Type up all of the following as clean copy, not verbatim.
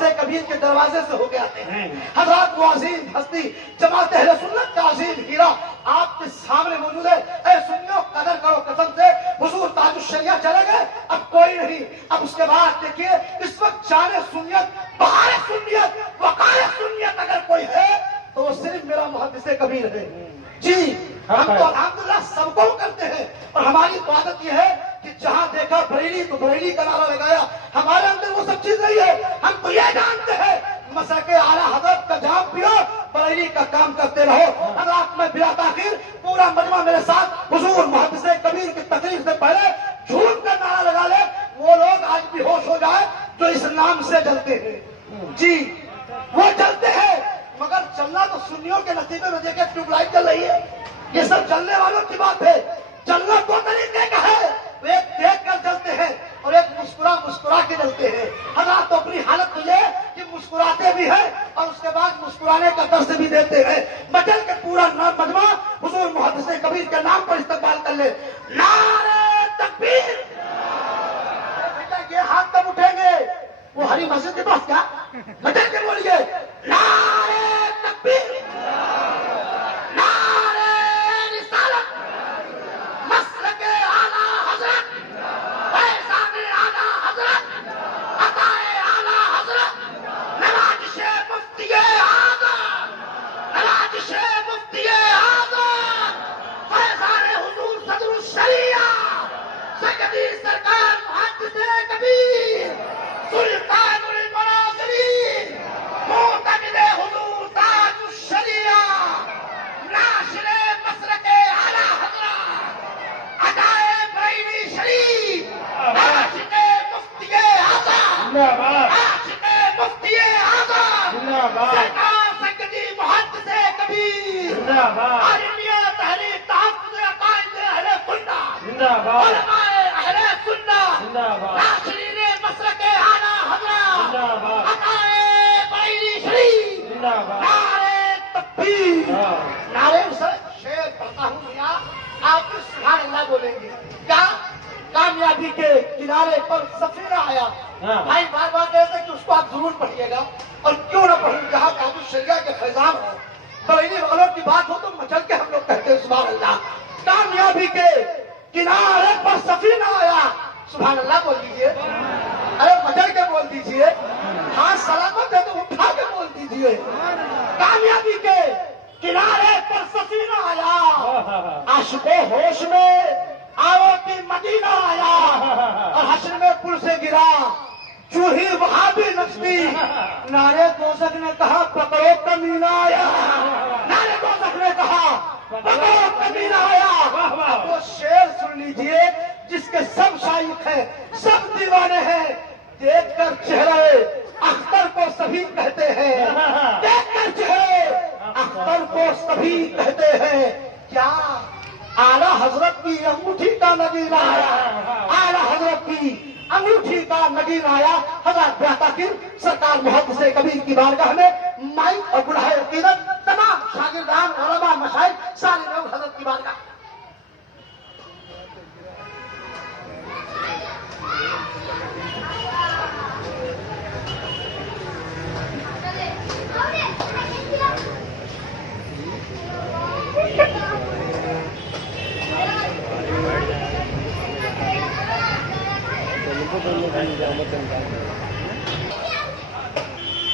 محدث کبیر کے دروازے سے ہو کے آتے ہیں. حضرات وہ عظیم ہستی جماعت اہل سنت کا عظیم ہیرا آپ کے سامنے موجود ہے. اے سنیوں قدر کرو قسم سے, حضور تاج الشریعہ چلے گئے, اب کوئی نہیں. اب اس کے بعد دیکھیے اس وقت جانے سنیت, بہار سنیت, وقار سنیت اگر کوئی ہے تو وہ صرف میرا محدث کبیر ہے. جی ہم تو الحمدللہ سب کو کرتے ہیں, اور ہماری عادت یہ ہے کہ جہاں دیکھا بریلی تو بریلی کا نعرہ لگایا. ہمارے اندر وہ سب چیز نہیں ہے. ہم تو یہ جانتے ہیں مسلک اعلیٰ حضرت کا جام پیو, بریلی کا کام کرتے رہو. حضرات میں بلا تاخیر پورا مجمع میرے ساتھ حضور محدث کبیر کی تقریر سے پہلے جھوٹ کا نعرہ لگا لے. وہ لوگ آج بھی ہوش ہو جائے جو اس نام سے جلتے ہیں. جی وہ جلتے ہیں, مگر چلنا تو سنیوں کے نصیبے میں. دیکھیں ٹیوب لائٹ چل رہی ہے, یہ سب چلنے والوں کی بات ہے. چلنا دو طریقے کا ہے, ایک دیکھ کر چلتے ہیں اور ایک مسکرا مسکرا کے چلتے ہیں. حضرات تو اپنی حالت تو یہ کہ مسکراتے بھی ہیں اور اس کے بعد مسکرانے کا درس بھی دیتے ہیں. بچل کے پورا مجمع حضور محدث کبیر کے نام پر استقبال کر لے. نعرہ تکبیر. بیٹا یہ ہاتھ کب اٹھیں گے؟ وہ ہری مسجد کے پاس کیا بچل کے بولیے نعرہ تکبیر, نعرہ رسالت, مسلک اعلیٰ حضرت, فیضان اعلیٰ حضرت, عطائے اعلیٰ حضرت, نواجش مفتی اعظم, نواجش مفتی اعظم, فیضان حضور صدر الشریعہ سیدی سرکار محدث کبیر, سلطان المناظرین, معتمد حضور تاج الشریعہ, ناشر مسلک اعلیٰ حضرت, عطائے بریلی شریف, عاشق مفتی اعظم, عاشق مفتی اعظم, سرکار سیدی محدث کبیر, عالمیہ تحریک تحفظ عقائد اہل سنت, علماء اہل سنت, ناشرین مسلک اعلیٰ حضرت, عطائے بریلی شریف, نعرہ تکبیر. نعرے سے شعر پڑھتا ہوں میاں, آپ سبحان اللہ بولیں گے. کیا کامیابی کے کنارے پر سفینہ آیا. بھائی بار بار کہتے ہیں کہ اس کو آپ ضرور پڑھیے گا, اور کیوں نہ پڑھوں, جہاں تاج الشریعہ کے فیضان ہو, بریلی والوں کی بات ہو تو مچل کے ہم لوگ کہتے ہیں سبحان اللہ. کامیابی کے کنارے پر سفینہ آیا, سبحان اللہ بول دیجئے. ارے مچل کے بول دیجئے, ہاں سلامت ہے تو اٹھا کے بول دیجئے. کامیابی کے کنارے پر سفینہ آیا, عاشق ہوش میں آؤ کی مدینہ آیا, اور حشر میں پل سے گرا چوہی وہاں بھی نچتی. نعرے دوزخ نے کہا پکڑو کمینہ آیا, نعرے دوزخ نے کہا پکڑو کمینہ آیا. اب وہ شعر سن لیجئے جس کے سب شائق ہیں, سب دیوانے ہیں. دیکھ کر چہرے اختر کو سبھی کہتے ہیں, دیکھ کر چہرے اختر کو سبھی کہتے ہیں. کیا اعلیٰ حضرت کی انگوٹھی کا نگین آیا, اعلیٰ حضرت کی انگوٹھی کا نگین آیا. حضرت بیاتاکر سرکار محدث کبیر کی بارگاہ میں مائک اور بڑھائے عقیدت تمام شاگردان, علماء, مشائخ سارے لوگ حضرت کی بارگاہ.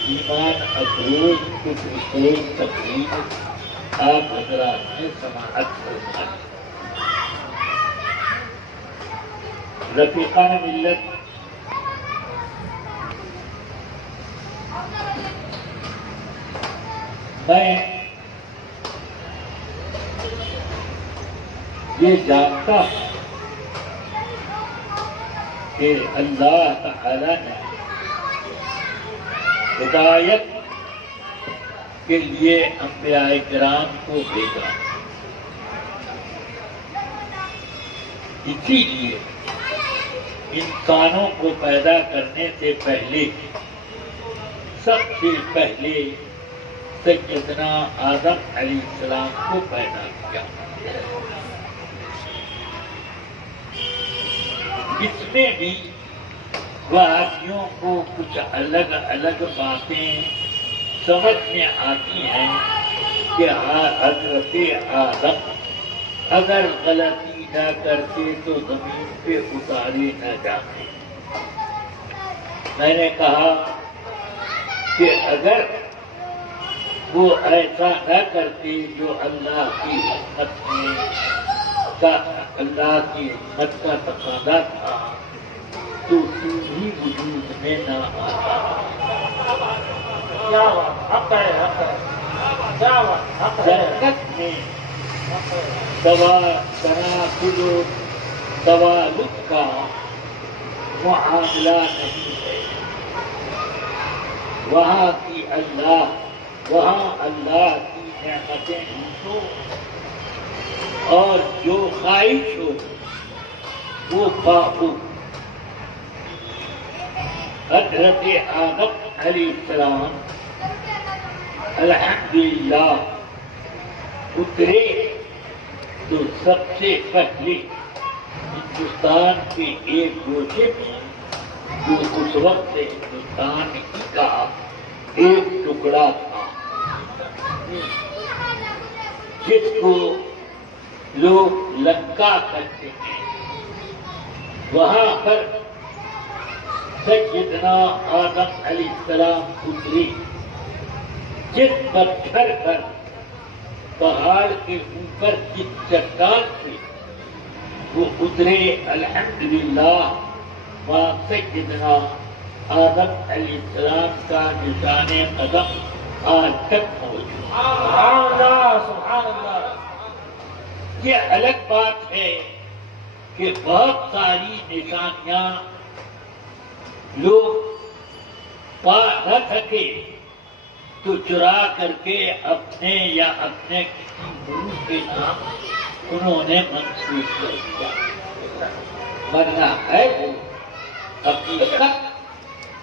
ایمان افروز کچھ اصول تقریب آپ حضرات نے سماعت فرمائی. رفیقان ملت, میں یہ جانتا ہوں کہ اللہ تعالی نے ہدایت کے لیے انبیاء کرام کو بھیجا. اسی لیے انسانوں کو پیدا کرنے سے پہلے سب سے پہلے سیدنا آدم علیہ السلام کو پیدا کیا. اس میں بھی وہابیوں کو کچھ الگ الگ باتیں سمجھ میں آتی ہیں کہ حضرت آدم اگر غلطی نہ کرتے تو زمین پہ اتارے نہ جاتے۔ میں نے کہا کہ اگر وہ ایسا نہ کرتے جو اللہ کی حکمت کا تقاضا تھا تو ہی وجود میں نہ آتا۔ جنت میں تناسل و توالد کا معاملہ نہیں ہے، وہاں اللہ کی نعمتیں لوٹو اور جو خواہش ہو وہ پاؤ۔ حضرت آدم علیہ السلام الحمدللہ اترے تو سب سے پہلے ہندوستان کے ایک گوشے میں جو اس وقت ہندوستان ہی کا ایک ٹکڑا تھا جس کو لوگ لنکا کہتے ہیں، وہاں پر سیدنا آدم علیہ السلام اترے، جس پتھر پر پہاڑ کے اوپر جس چٹان سے وہ اترے، الحمدللہ وہاں سیدنا آدم علیہ السلام کا نشان قدم آج تک موجود۔ سبحان اللہ۔ یہ الگ بات ہے کہ بہت ساری نشانیاں لوگ پا نہ سکے تو چرا کر کے اپنے یا اپنے کسی گرو کے نام انہوں نے منسوخ کر دیا، ورنہ ہے وہ حقیقت۔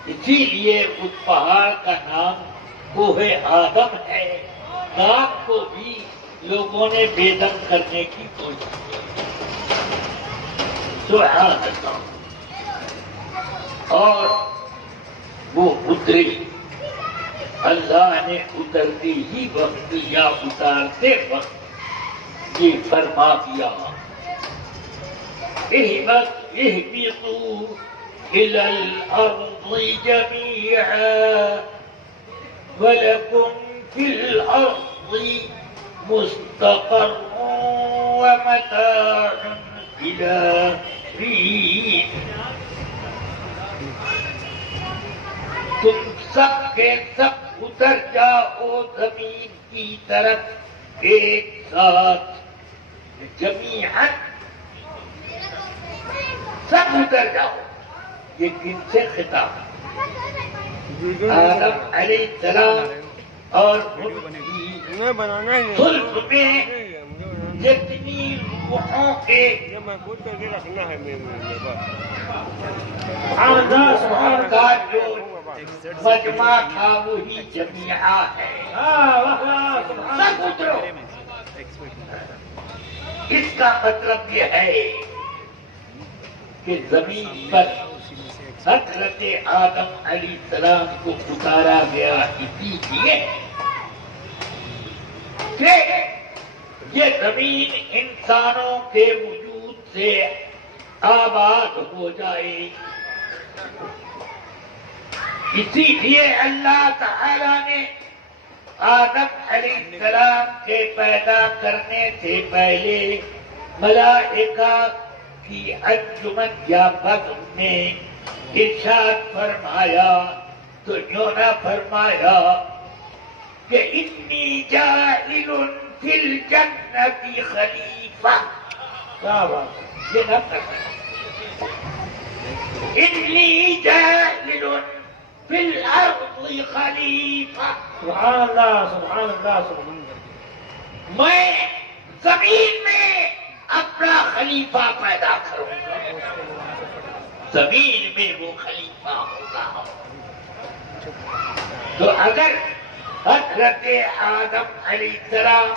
اسی لیے اس پہاڑ کا نام کوہ آدم ہے۔ نام کو بھی لوگوں نے بے دم کرنے کی کوشش کی۔ سبحان اللہ۔ اور وہ اتری، اللہ نے اترتے ہی وقت یا اتارتے وقت یہ فرما دیا، اہبطوا إلى الأرض جميعا ولكم في الأرض مستقر ومتاع إلى حين۔ تم سب کے سب اتر جاؤ زمین کی طرف ایک ساتھ، جمیعاً سب اتر جاؤ۔ یہ کن سے خطاب؟ آدم علیہ السلام اور ان کی صلب میں جتنی روحوں کے کا جو مجمع تھا وہی جمیعہ ہے۔ سب اترو۔ اس کا مطلب یہ ہے کہ زمین پر حضرت آدم علیہ السلام کو اتارا گیا اسی لیے کہ یہ زمین انسانوں کے وجود سے آباد ہو جائے۔ اسی لیے اللہ تعالی نے آدم علیہ السلام کے پیدا کرنے سے پہلے ملائکہ کی انجمن یا بزم میں ارشاد فرمایا تو یوں نہ فرمایا کہ انی جاعل فی الجنت خلیفہ۔ کیا بات؟ یہ نہ فرمایا انی جاعل فی الارض خلیفہ۔ سبحان اللہ، سبحان اللہ، سبحان اللہ۔ میں زمین میں اپنا خلیفہ پیدا کروں گا، زمین میں وہ خلیفہ ہوگا۔ تو اگر حضرت آدم علیہ السلام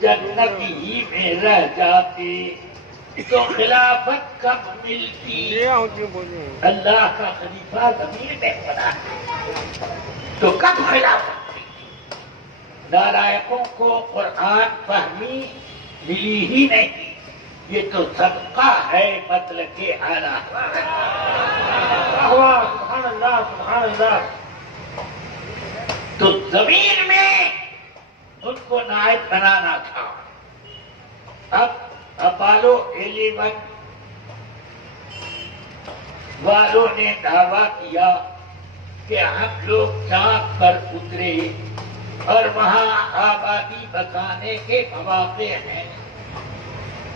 جنت ہی میں رہ جاتے تو خلافت کب ملتی؟ اللہ کا خلیفہ زمین میں بنا تو کب خلافت ملتی؟ نالائقوں کو قرآن فہمی ملی ہی نہیں، یہ تو صدقہ ہے مطلب کہ اعلیٰ۔ سبحان اللہ سبحان اللہ۔ تو زمین میں ان کو نائب بنانا تھا۔ اب اپالو 11 والوں نے دعویٰ کیا کہ ہم لوگ چاند پر اترے اور وہاں آبادی بسانے کے مواقع ہیں،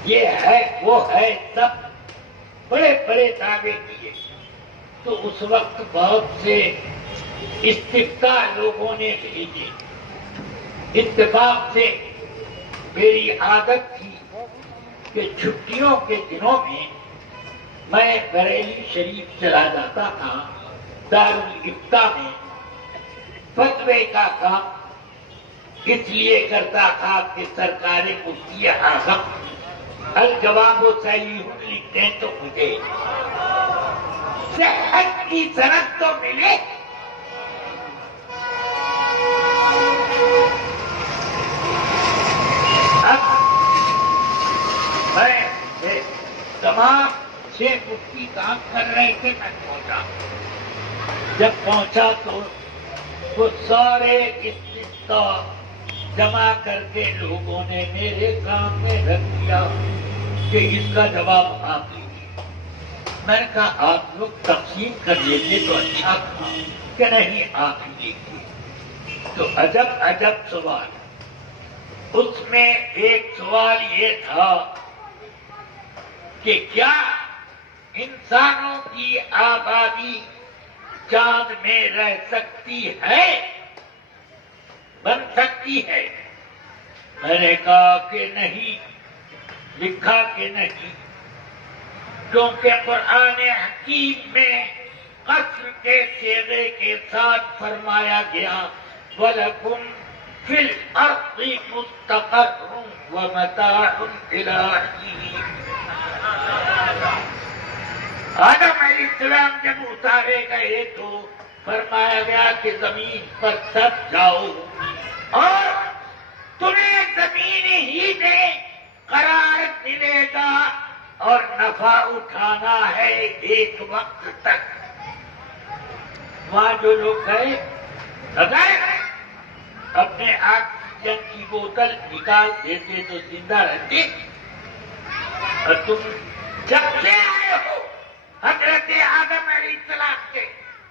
یہ ہے وہ ہے، سب بڑے بڑے دعوے کیے۔ تو اس وقت بہت سے استفتاء لوگوں نے بھیجے۔ اتفاق سے میری عادت تھی کہ چھٹیوں کے دنوں میں بریلی شریف چلا جاتا تھا، دارالافتاء میں فتوے کا کام اس لیے کرتا تھا کہ سرکار مفتی اعظم الجواب صحیح لکھتے ہیں تو مجھے صحت کی سند تو ملے۔ اب میں تمام 6 مفتی کام کر رہے تھے، میں پہنچا۔ جب پہنچا تو وہ سارے استفتاء جمع کر کے لوگوں نے میرے کام میں رکھ دیا کہ اس کا جواب آپ لیجیے۔ میں نے کہا آپ لوگ تقسیم کر لیجیے تو اچھا تھا کہ نہیں آپ ہی لیجیے۔ تو عجب عجب سوال، اس میں ایک سوال یہ تھا کہ کیا انسانوں کی آبادی چاند میں رہ سکتی ہے، بن سکتی ہے؟ میں نے کہا کہ نہیں، لکھا کہ نہیں، کیونکہ قرآن حکیم میں قصر کے صیغے کے ساتھ فرمایا گیا وَلَكُمْ فِي الْأَرْضِ مُسْتَقَرٌّ وَمَتَاعٌ إِلَىٰ حِينٍ۔ آدم علیہ السلام جب اتارے گئے تو فرمایا گیا کہ زمین پر سب جاؤ اور تمہیں زمین ہی میں قرار ملے گا اور نفع اٹھانا ہے ایک وقت تک۔ وہاں جو لوگ گئے اپنے آکسیجن کی بوتل نکال دیتے تو زندہ رہتے، اور تم جب سے آئے ہو حضرت آدم علیہ السلام کے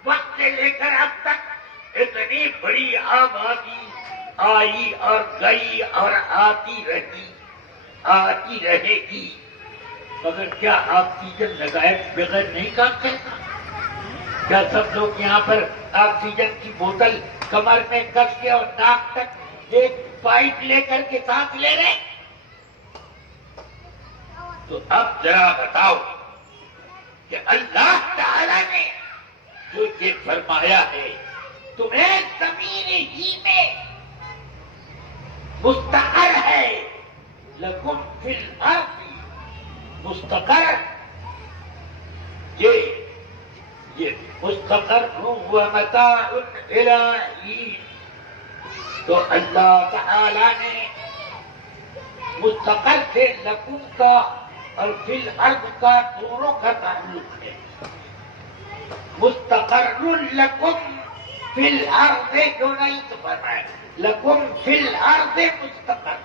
وقت سے لے کر اب تک اتنی بڑی آبادی آئی اور گئی اور آتی رہے گی، مگر کیا آکسیجن لگائے بغیر نہیں کام کرتا؟ کیا سب لوگ یہاں پر آکسیجن کی بوتل کمر میں کس کے اور ناک تک ایک پائپ لے کر کے سانس لے رہے؟ تو اب ذرا بتاؤ کہ اللہ تعالی نے جو یہ فرمایا ہے تمہیں زمین ہی میں مستقر ہے، لکم فی الارض مستقر، یہ مستقر و متاع الی حین۔ تو اللہ تعالی نے مستقر سے لکم کا اور فی الارض کا دونوں کا تعلق ہے۔ مستقر لکم فی الارض جو نہیں تو فرمایا لکم فی الارض مستقر،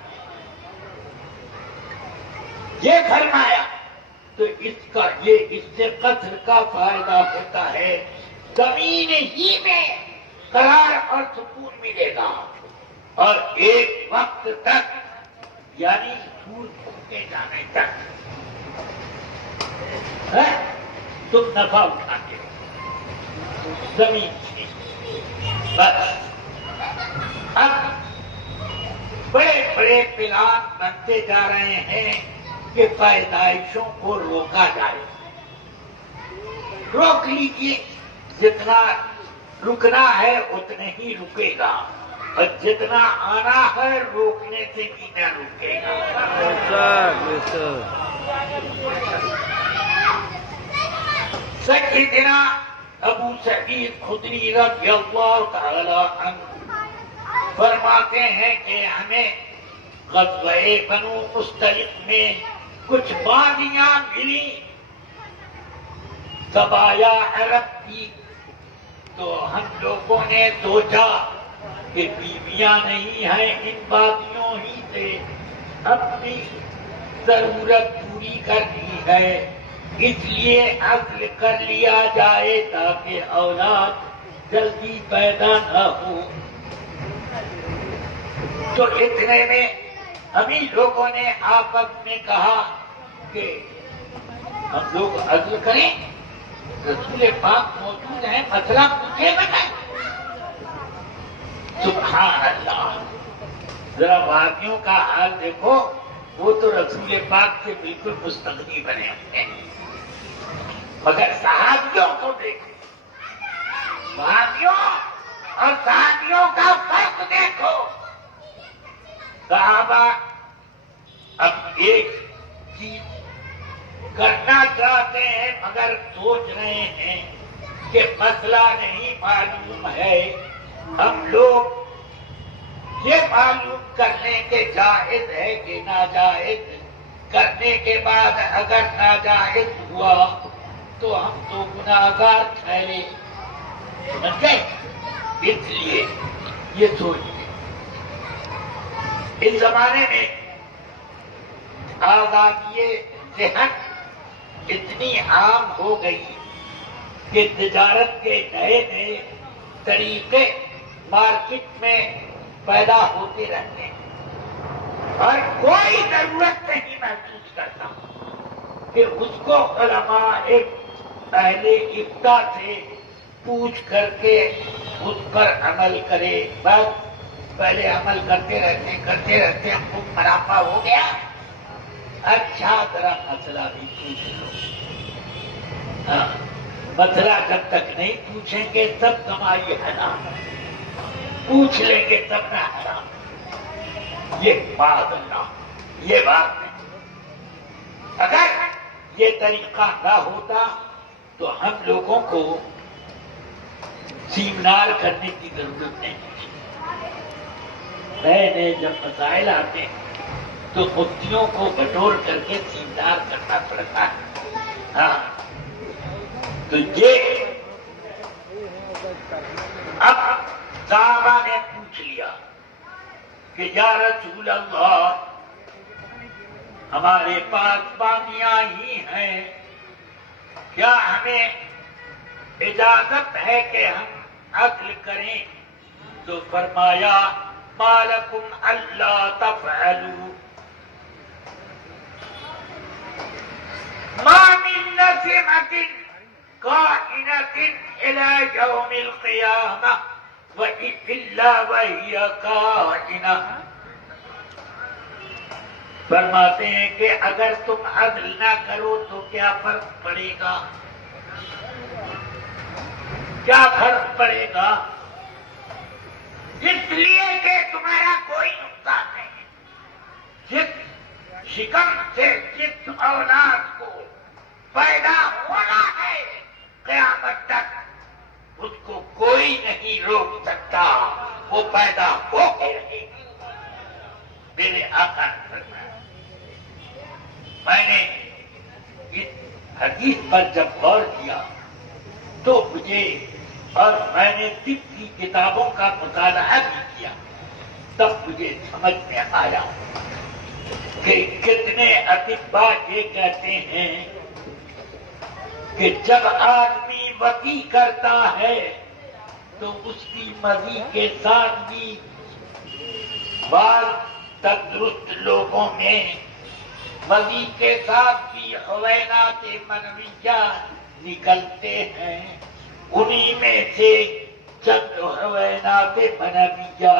یہ فرمایا۔ تو اس سے قصر کا فائدہ ہوتا ہے، زمین ہی میں قرار اور سکون ملے گا، اور ایک وقت تک یعنی سورج چھوٹے جانے تک تم نفع اٹھاتے ہو زمین سے۔ بس اب بڑے بڑے پلان بنتے جا رہے ہیں کہ پیدائشوں کو روکا جائے۔ روک لیجیے، جتنا رکنا ہے اتنے ہی رکے گا، اور جتنا آنا ہے روکنے سے بھی نہ رکے گا۔ سیدنا ابو سعید خدری رضی اللہ تعالی عنہ فرماتے ہیں کہ ہمیں غزوہ بنو مستلق میں کچھ وادیاں ملی، قبائل عرب کی، تو ہم لوگوں نے سوچا کہ بیویاں نہیں ہیں، ان وادیوں ہی سے اپنی ضرورت پوری کرنی ہے، اس لیے عزل کر لیا جائے تاکہ اولاد جلدی پیدا نہ ہو۔ تو اتنے میں ہمیں لوگوں نے آپس میں کہا کہ ہم لوگ عزل کریں، رسول پاک موجود ہیں، مسئلہ پوچھے بتائیں۔ سبحان اللہ، ذرا واقعوں کا حال دیکھو، وہ تو رسول پاک سے بالکل مستغنی بنے ہوئے ہیں، مگر صحابیوں کو دیکھو، صحابیوں اور صحابیوں کا فرق دیکھو۔ صحابہ اب ایک چیز کرنا چاہتے ہیں مگر سوچ رہے ہیں کہ مسئلہ نہیں معلوم ہے، ہم لوگ یہ معلوم کرنے کے جائز ہے کہ ناجائز، کرنے کے بعد اگر ناجائز ہوا تو ہم تو گناہگار ٹھہرے، سمجھے؟ اس لیے یہ سوچ اس زمانے میں آزادی ذہن اتنی عام ہو گئی کہ تجارت کے نئے نئے طریقے مارکیٹ میں پیدا ہوتے رہتے ہیں، اور کوئی ضرورت نہیں محسوس کرتا کہ اس کو علماء اہل ابتدا سے پوچھ کر کے اس پر عمل کرے۔ بس پہلے عمل کرتے رہتے خوب منافع ہو گیا، اچھا ذرا مسئلہ بھی پوچھ لو۔ ہاں، مسئلہ جب تک نہیں پوچھیں گے تب کمائی حرام، پوچھ لیں گے تب نہ حرام، یہ بات اللہ، یہ بات نہیں۔ اگر یہ طریقہ نہ ہوتا تو ہم لوگوں کو سیمینار کرنے کی ضرورت نہیں ہے۔ نئے نئے جب مسائل آتے ہیں تو مفتیوں کو بٹور کر کے سیمینار کرنا پڑتا ہے۔ ہاں، تو یہ اب صحابہ نے پوچھ لیا کہ یا رسول اللہ، ہمارے پاس وادیاں ہی ہیں، کیا ہمیں اجازت ہے کہ ہم عزل کریں؟ تو فرمایا ما لکم الا تفعلوا ما من نسمة قائنة الى يوم القيامة الا وهي قائنة۔ فرماتے ہیں کہ اگر تم عدل نہ کرو تو کیا فرق پڑے گا؟ کیا فرق پڑے گا؟ اس لیے کہ تمہارا کوئی نقصان نہیں ہے۔ جس شکم سے جس اولاد کو پیدا ہونا ہے قیامت تک اس کو کوئی نہیں روک سکتا، وہ پیدا ہو کے رہے گی۔ میرے آقا نے فرمایا، میں نے اس حدیث پر جب غور کیا تو مجھے، اور میں نے طب کی کتابوں کا مطالعہ بھی کیا، تب مجھے سمجھ میں آیا کہ کتنے اطباء یہ کہتے ہیں کہ جب آدمی وضع کرتا ہے تو اس کی مزی کے ساتھ بھی بعض تندرست لوگوں میں وضع کے ساتھ بھی حوینات منویہ نکلتے ہیں، انہی میں سے چند حوینات منویہ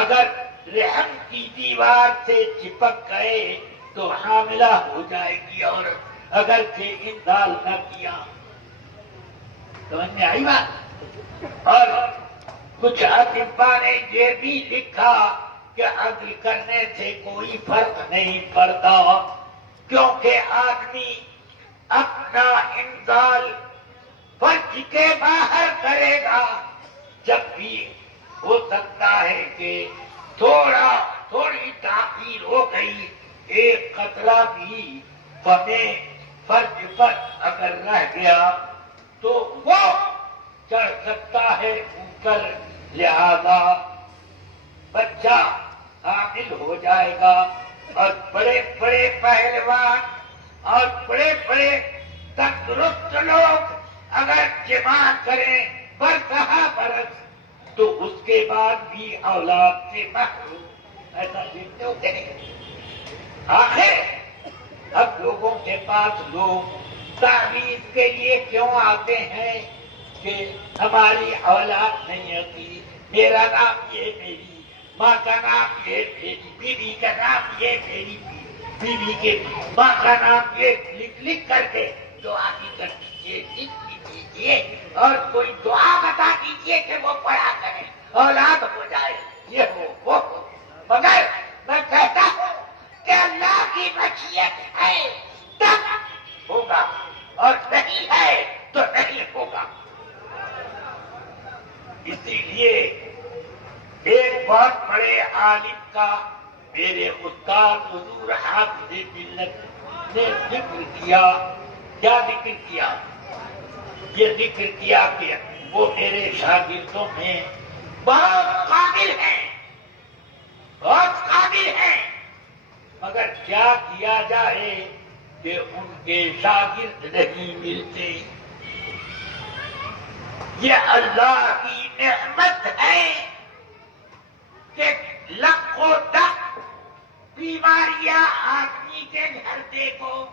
اگر رحم کی دیوار سے چپک گئے تو حاملہ ہو جائے گی، اور اگر انزال نہ کیا سمجھ میں آئی بات؟ اور کچھ اطباء نے یہ بھی لکھا کہ عزل کرنے سے کوئی فرق نہیں پڑتا، کیونکہ آدمی اپنا انزال فرض کے باہر کرے گا جب بھی ہو سکتا ہے کہ تھوڑی تاخیر ہو گئی، ایک قطرہ بھی فرض پر اگر رہ گیا تو وہ چڑھ سکتا ہے اوپر، لہذا بچہ حامل ہو جائے گا اور بڑے بڑے پہلوان اور بڑے بڑے تندرست لوگ اگر جمع کریں برسہ برس تو اس کے بعد بھی اولاد سے محروم، ایسا دیکھتے ہو کہ نہیں؟ آخر اب لوگوں کے پاس لوگ تعویذ کے لیے کیوں آتے ہیں کہ ہماری اولاد نہیں ہوتی، میرا نام یہ، میری ماں کا نام یہ، میری بیوی کا نام یہ، میری بیوی کے ماں کا نام یہ، لکھ کر کے دعا بھی کر دیجیے، لکھ بھی دیجیے اور کوئی دعا بتا دیجیے کہ وہ پڑھا کرے، اولاد ہو جائے، یہ ہو وہ ہو۔ مگر میں کہتا ہوں کہ اللہ کی مشیت ہے تب ہوگا اور نہیں ہے تو نہیں ہوگا۔ اسی لیے ایک بہت بڑے عالم کا میرے استاد حضور حافظ ملت نے ذکر کیا، کیا ذکر کیا؟ یہ ذکر کیا کہ وہ میرے شاگردوں میں بہت قابل ہیں، بہت قابل ہیں، مگر کیا کیا جائے کہ ان کے شاگرد نہیں ملتے۔ یہ اللہ کی نعمت ہے کہ لاکھوں تک بیماریاں آدمی کے گھر دیکھو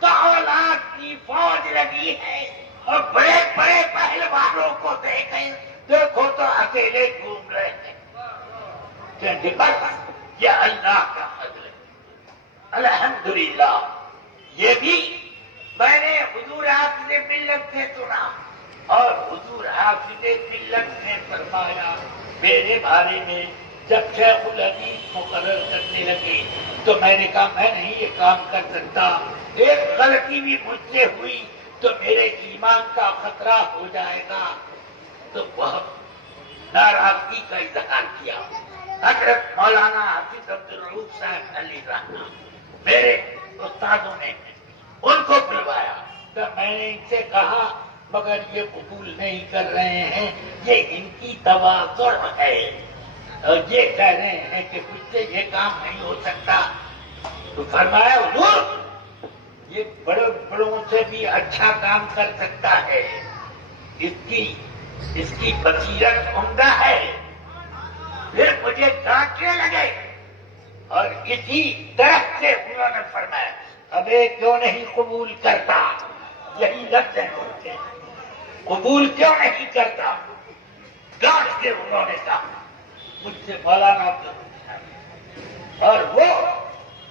تو اولاد کی فوج لگی ہے، اور بڑے بڑے پہلوانوں کو دیکھو تو اکیلے گھوم رہے ہیں۔ بس یہ اللہ کا فضل ہے، الحمدللہ۔ یہ بھی میں نے حضور حافظ ملت سے سنا، اور حضور حافظ ملت نے فرمایا میرے بارے میں، جب شیخ الحدیث مقرر کرنے لگے تو میں نے کہا میں نہیں یہ کام کر سکتا، ایک غلطی بھی مجھ سے ہوئی تو میرے ایمان کا خطرہ ہو جائے گا، تو بہت ناراضگی کا اظہار کیا۔ حضرت مولانا حافظ عبدالرؤوف صاحب علی رحمہ میرے استادوں نے ان کو بلوایا تو میں نے ان سے کہا مگر یہ قبول نہیں کر رہے ہیں، یہ ان کی تواضع ہے، اور یہ کہہ رہے ہیں کہ مجھ سے یہ کام نہیں ہو سکتا۔ تو فرمایا حضور یہ بڑوں سے بھی اچھا کام کر سکتا ہے، اس کی بصیرت عمدہ ہے۔ پھر مجھے ڈانٹنے لگے، اور اسی طرح سے انہوں نے فرمایا ابے کیوں نہیں قبول کرتا، یہی لفظ ہیں ان کے، قبول کیوں نہیں کرتا، ڈانٹ کے انہوں نے کہا مجھ سے مولانا عبدالرؤوف، اور وہ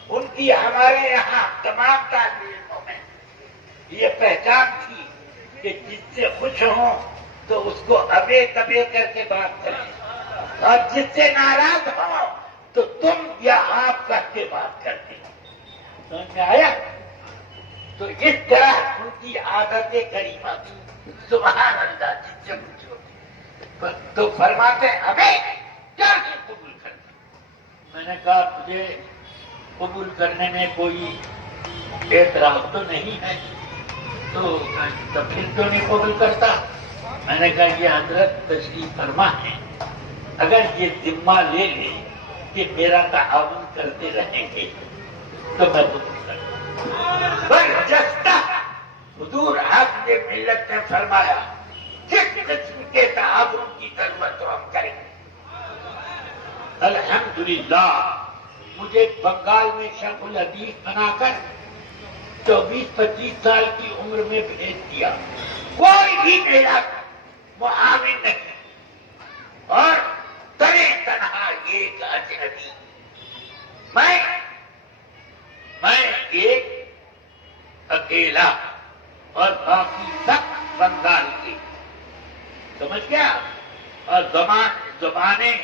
ان کی ہمارے یہاں تمام طالب علموں میں یہ پہچان تھی کہ جس سے خوش ہوں تو اس کو ابے تبے کر کے بات کریں، اور جس سے ناراض ہو تو تم یا آپ کر کے بات کرتے ہیں۔ سمجھ میں آیا؟ تو اس طرح ان کی عادت کریمہ تھی، سبحان اللہ، جس سے پوچھو تو فرماتے ہیں ابے کیا قبول کرتے؟ میں نے کہا تجھے قبول کرنے میں کوئی اعتراض تو نہیں ہے، تو پھر کیوں نہیں قبول کرتا؟ میں نے کہا یہ حضرت تشریف فرما ہے، اگر یہ ذمہ لے لے کہ میرا تعاون کرتے رہیں گے تو میں قبول کرتا۔ برجستہ حضور حافظ ملت نے فرمایا جس قسم کے تعاون کی ضرورت ہو ہم کریں گے۔ الحمدللہ مجھے بنگال میں شیخ الحدیث بنا کر 24-25 سال کی عمر میں بھیج دیا، کوئی بھی میرا معاون نہیں، اور تنے تنہا ایک اجنبی، میں ایک اکیلا اور باقی سب بنگال کے، سمجھ گیا؟ اور زبانیں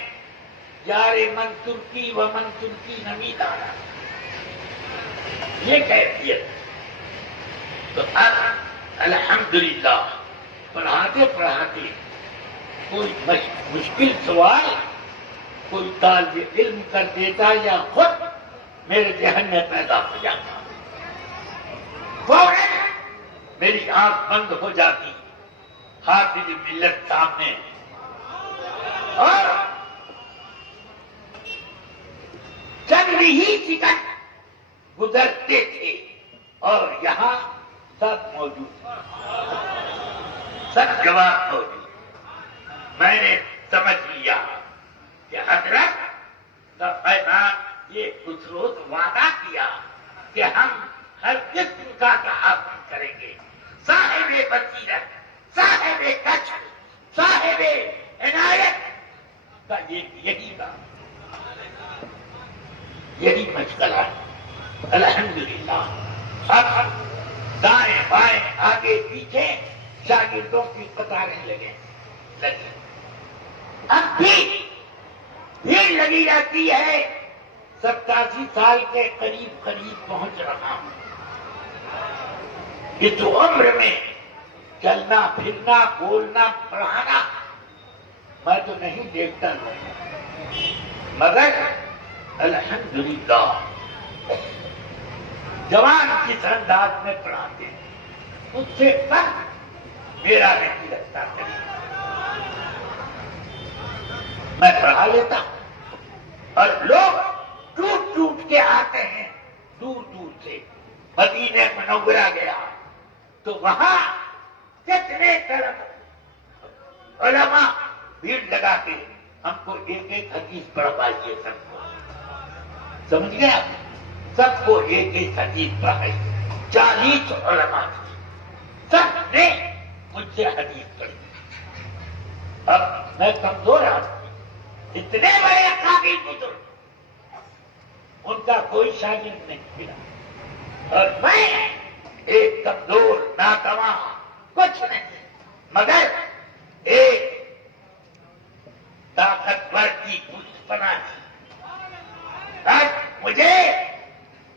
یار من ترکی و من ترکی نمی دانا، یہ کیفیت. تو اب الحمدللہ پڑھاتے پڑھاتے کوئی مشکل سوال کوئی طالب علم کر دیتا یا خود میرے ذہن میں پیدا ہو جاتا, فوراً میری آنکھ بند ہو جاتی, حافظ ملت سامنے, اور چند ہی سیکنڈ گزرتے تھے اور یہاں سب موجود, سب جواب موجود. میں نے سمجھ لیا کہ حضرت کا پیغام یہ کچھ روز وعدہ کیا کہ ہم ہر قسم کا تعاون کریں گے. صاحب بصیرت, صاحب کشف, صاحب عنایت کا یہی بات, یہی مشغلہ ہے. الحمدللہ اب دائیں بائیں آگے پیچھے شاگردوں کی قطاریں لگی. اب بھی بھیڑ لگی رہتی ہے. 87 سال کے قریب پہنچ رہا ہوں. اس عمر میں چلنا پھرنا بولنا پڑھانا میں تو نہیں دیکھتا نہیں, مگر الحمدللہ جوان کس انداز میں پڑھاتے ہیں اس سے فرق میرا نہیں لگتا. میں پڑھا لیتا اور لوگ ٹوٹ ٹوٹ کے آتے ہیں دور دور سے. مدینہ منورہ گیا تو وہاں کتنے طرف علماء بھیڑ لگا کے ہم کو ایک ایک حدیث پڑھوائیے. سب کو سمجھ گیا, سب کو ایک ایک حدیث پڑھائی. 40 علماء تھے, سب نے مجھ سے حدیث پڑھی. اب میں کمزور آدمی, اتنے بڑے قابل بزرگ, ان کا کوئی شاگرد نہیں ملا, اور میں ایک کمزور ناتواں کچھ نہیں, مگر ایک طاقتور کی پشت پناہ تھی. اب مجھے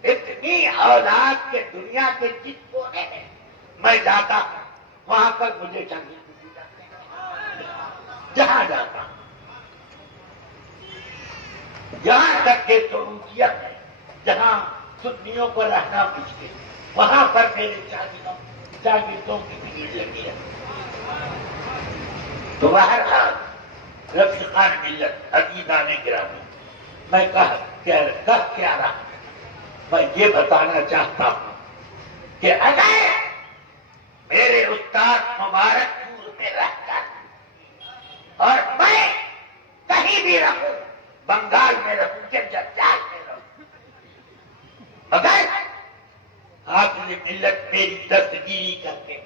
اتنی اولاد کے دنیا کے جس کونے میں میں جاتا ہوں وہاں پر مجھے شاگرد مل جاتے ہیں. جہاں جاتا ہوں, یہاں تک کہ سعودیہ میں جہاں سنیوں کو رہنا مشکل, وہاں پر میرے شاگردوں کی بھیڑ لگی ہے. تو بہرحال رفیقان ملت, عزیزان گرامی, میں کہہ کیا رہا, میں یہ بتانا چاہتا ہوں کہ اگر میرے استاد مبارک پور میں رہ کر اور میں کہیں بھی رہوں, بنگال میں رہوں کہ جنجال میں رہوں, اگر حافظ ملت میری دستگیری کرتے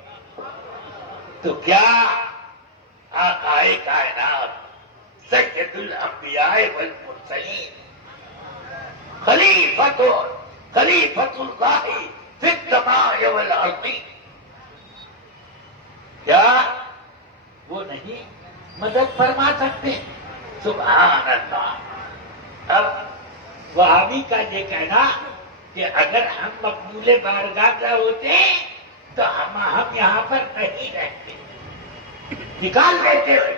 تو کیا آقائے کائنات سید الانبیاء والمرسلین خلیفۃ اللہ فی السماء والارض, کیا وہ نہیں مدد فرما سکتے؟ سبحان اللہ. اب وہابی کا یہ کہنا کہ اگر ہم مقبول بارگاہ کا ہوتے تو ہم یہاں پر نہیں رہتے, نکال دیتے ہوئے.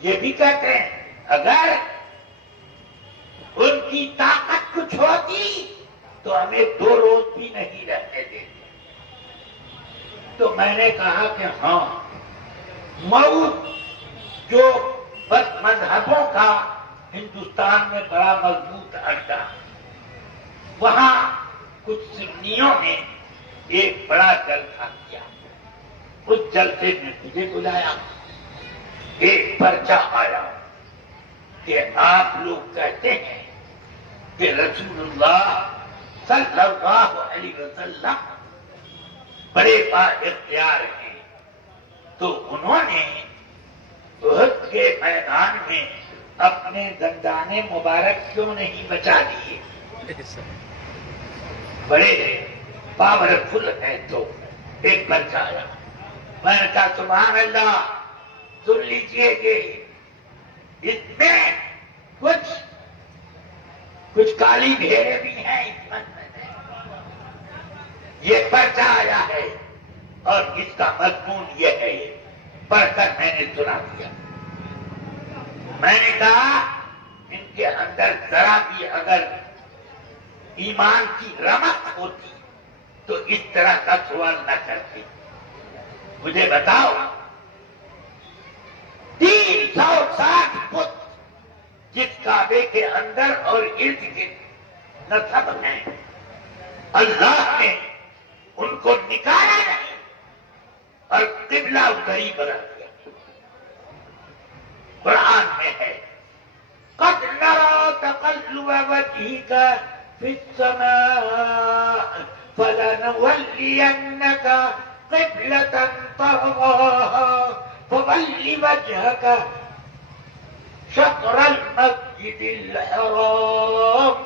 یہ بھی کہتے ہیں اگر ان کی طاقت کچھ ہوتی تو ہمیں 2 روز بھی نہیں رہنے دیتے. تو میں نے کہا کہ ہاں, موت جو بس مذہبوں کا ہندوستان میں بڑا مضبوط اڈا, وہاں کچھ سنیوں نے ایک بڑا جلسہ کیا. اس جلسے میں مجھے بلایا, ایک پرچہ آیا کہ آپ لوگ کہتے ہیں کہ رسول اللہ صلی اللہ علیہ وسلم بڑے با اختیار ہیں, تو انہوں نے احد کے میدان میں اپنے دندانے مبارک کیوں نہیں بچا دیے؟ بڑے پاورفل ہیں. تو ایک پرچہ آیا, میں نے کہا سبحان اللہ, سن لیجیے کہ اس میں کچھ کالی بھیڑیں بھی ہیں, اس من میں یہ پرچہ آیا ہے اور اس کا مضمون یہ ہے، پڑھ کر میں نے سنا دیا۔ میں نے کہا ان کے اندر ذرا بھی اگر ایمان کی رمق ہوتی تو اس طرح کا سوال نہ کرتے۔ مجھے بتاؤ 360 فٹ جس کعبے کے اندر اور ارد گرد نصب ہیں، اللہ نے ان کو نکالا نہیں اور قبلہ ادھری بنا دیا۔ قرآن میں ہے قد نرى تقلب وجهك في السماء فلنولينك قبلة ترضاها فول وجهك شطر المسجد الحرام